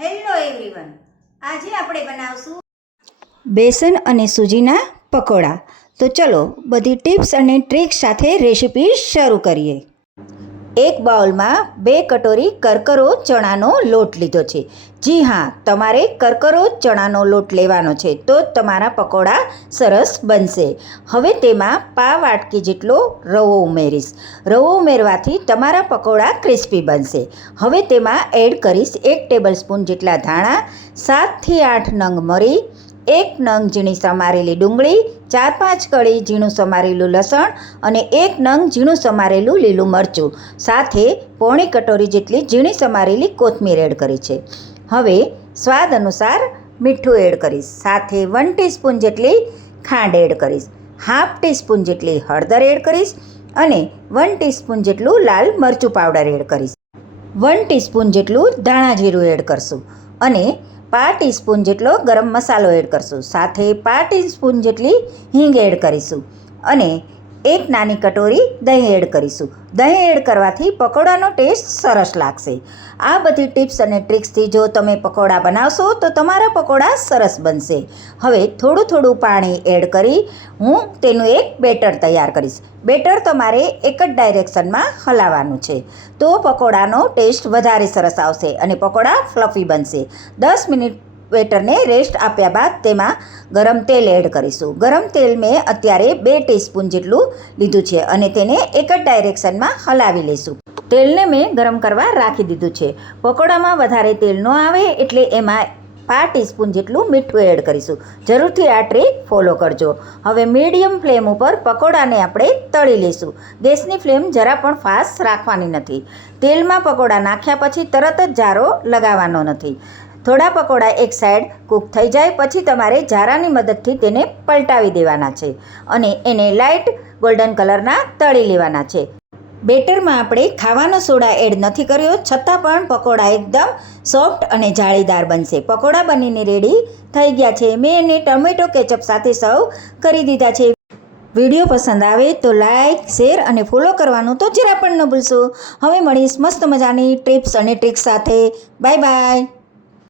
Hello everyone, આજે આપણે બનાવશું બેસન અને સૂજીના પકોડા. તો ચલો બધી ટિપ્સ અને ટ્રિક્સ સાથે રેસીપી શરૂ કરીએ. એક બાઉલમાં 2 કટોરી કરકરો ચણાનો લોટ લીધો છે. જી હા, તમારે કરકરો ચણાનો લોટ લેવાનો છે તો તમારા પકોડા સરસ બનશે. હવે તેમાં પા વાટકી જેટલો રવો ઉમેરીશ. રવો ઉમેરવાથી તમારા પકોડા ક્રિસ્પી બનશે. હવે તેમાં એડ કરીશ 1 ટેબલસ્પૂન જેટલા ધાણા, 7થી 8 નંગ મરી, 1 નંગ ઝીણી સમારેલી ડુંગળી, 4-5 કળી ઝીણું સમારેલું લસણ અને 1 નંગ ઝીણું સમારેલું લીલું મરચું, સાથે પોણી કટોરી જેટલી ઝીણી સમારેલી કોથમીર એડ કરી છે. હવે સ્વાદ અનુસાર મીઠું એડ કરીશ. સાથે 1 ટીસ્પૂન જેટલી ખાંડ એડ કરીશ. 1/2 ટીસ્પૂન જેટલી હળદર એડ કરીશ અને 1 ટીસ્પૂન જેટલું લાલ મરચું પાવડર એડ કરીશ. 1 ટીસ્પૂન જેટલું ધાણા જીરું એડ કરશું અને 1/2 ટીસ્પૂન જેટલો ગરમ મસાલો એડ કરશું. સાથે 1/2 ટીસ્પૂન જેટલી હિંગ એડ કરીશું અને 1 નાની કટોરી દહીં એડ કરીશું. દહીં એડ કરવાથી પકોડાનો ટેસ્ટ સરસ લાગશે. આ બધી ટિપ્સ અને ટ્રિક્સથી જો તમે પકોડા બનાવશો તો તમારા પકોડા સરસ બનશે. હવે થોડું થોડું પાણી એડ કરી હું તેનું એક બેટર તૈયાર કરીશ. બેટર તમારે એક જ ડાયરેક્શનમાં હલાવવાનું છે તો પકોડાનો ટેસ્ટ વધારે સરસ આવશે અને પકોડા ફ્લફી બનશે. 10 મિનિટ બેટરને રેસ્ટ આપ્યા બાદ તેમાં ગરમ તેલ એડ કરીશું. ગરમ તેલ મેં અત્યારે 2 ટીસ્પૂન જેટલું લીધું છે અને તેને એક જ ડાયરેક્શનમાં હલાવી લઈશું. તેલને મેં ગરમ કરવા રાખી દીધું છે. પકોડામાં વધારે તેલ ન આવે એટલે એમાં 1/2 ટીસ્પૂન જેટલું મીઠું એડ કરીશું. જરૂરથી આ ટ્રીક ફોલો કરજો. હવે મીડિયમ ફ્લેમ ઉપર પકોડાને આપણે તળી લઈશું. ગેસની ફ્લેમ જરા પણ ફાસ્ટ રાખવાની નથી. તેલમાં પકોડા નાખ્યા પછી તરત જ જારો લગાવવાનો નથી. થોડા પકોડા એક સાઈડ કૂક થઈ જાય પછી તમારે જારાની મદદથી તેને પલટાવી દેવાના છે અને એને લાઇટ ગોલ્ડન કલરના તળી લેવાના છે. બેટરમાં આપણે ખાવાનો સોડા એડ નથી કર્યો છતાં પણ પકોડા એકદમ સોફ્ટ અને જાળીદાર બનશે. પકોડા બનીને રેડી થઈ ગયા છે. મેં એને ટમેટો કેચઅપ સાથે સર્વ કરી દીધા છે. વિડીયો પસંદ આવે તો લાઇક, શેર અને ફોલો કરવાનું તો જરા પણ ન ભૂલશો. હવે મળીશ મસ્ત મજાની ટિપ્સ અને ટ્રિક્સ સાથે. Bye bye.